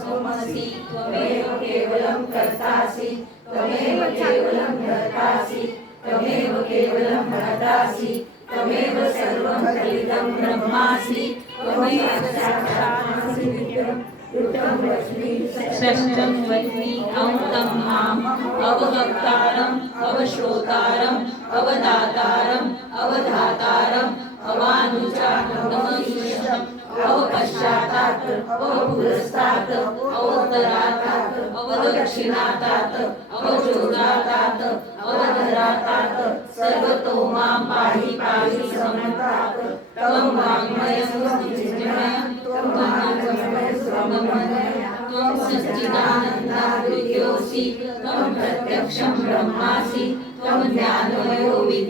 त्वमसि त्वमेव केवलं कर्तासि त्वमेव केवलं भर्तासि त्वमेव केवलं भरतासि त्वमेव सर्वं कलितं ब्रह्मासि त्वमेव साक्षात् नित्यं षष्ठं वच्मि अमृतं माम् अवभक्तारम् अवश्रोतारम् अवदातारम् अवधातारम् अवानुचानमईशम् अवपश्चातात अवपुरस्तात अवतरातात अवदक्षिणातात अवजोगातात् अवधरातात सर्वतो मां पाहि पाहि समन्तात. तं वाङ्मयं विचिन्मयं त्वं वाङ्मयं ब्रह्ममयं त्वं सच्चिदानन्दाद्वितीयोऽसि त्वं प्रत्यक्षं ब्रह्मासि त्वं ज्ञानमयो विज्ञानमयोऽसि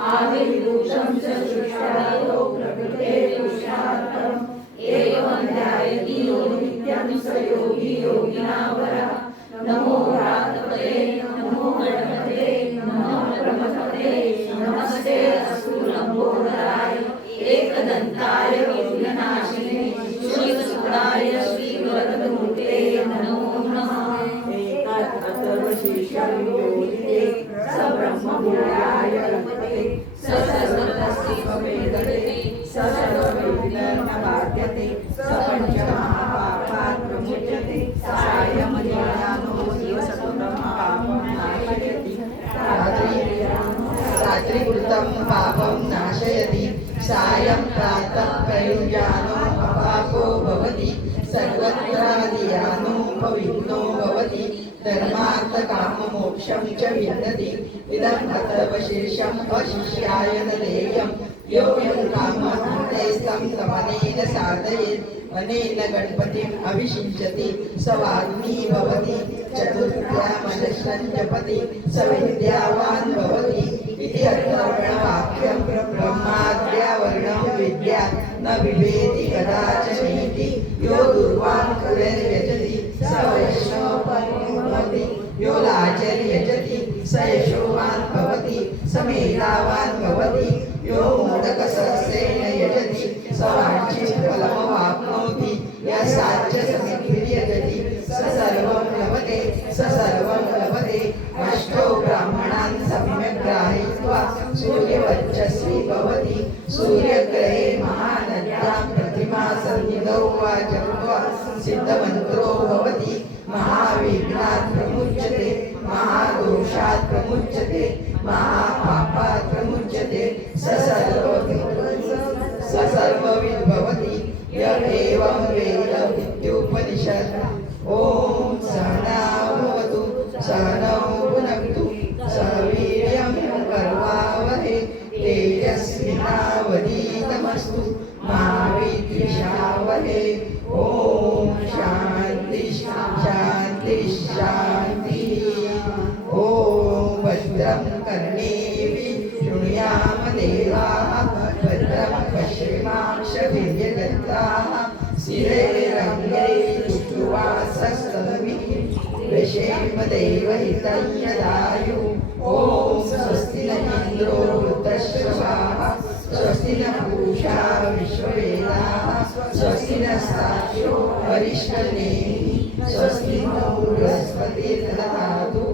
जगत्कारमच्युतम् च सृष्टायो प्रकृते पुरुषार्थम् एवं ध्यायति यो नित्यं स योगी योगिनावरः नमो रातपते नमो गणपते नमस्ते पापं नाशयति पापं नाशयति सायं प्रातः प्रयुञ्जानो अपापो भवति सर्वत्रादियानो पवित्रो भवति धर्मार्थकाममोक्षं च विन्दति इदम् अथर्वशीर्षम् अशिष्याय न देयम् यो यं कामहन्तेस्तं तमनेन साधयेत् अनेन गणपतिम् अभिषिञ्चति स वाग्मी भवति चतुर्थ्यामनशं जपति स विद्यावान् भवति इति अर्थवर्णवाक्यं ब्रह्माद्यावर्णं विद्या न विभेति कदाचनेति यो दुर्वान् यो स यशोवान् भवति स मेधावान् भवति। यो मोदकसहस्रेण यजति स वाञ्छितफलमवाप्नोति। यः स सर्वं लभते स सर्वं लभते। अष्टौ ब्राह्मणान् सम्यग्राहयित्वा सूर्यवर्चस्वी भवति। सूर्यग्रहे महानद्यां प्रतिमा सन्निधौ वा जप्त्वा प्रमुच्यते महापापात् प्रमुच्यते स सर्वविद् स सर्वविद् भवति य एवं ॐ सहना भवतु सहनौ भुनक्तु सह कर्वावहे तेजस्विनावधीतमस्तु मा विद्विषावहे ॐ शान्ति शान्ति शान्तिः। देवहितं यदायु ॐ स्वस्ति न इन्द्रो वृद्धश्रवाः स्वस्ति न पूषा विश्ववेदाः। स्वस्ति न साक्षो वरिष्ठनेः। स्वस्ति नो बृहस्पतिर्दधातु।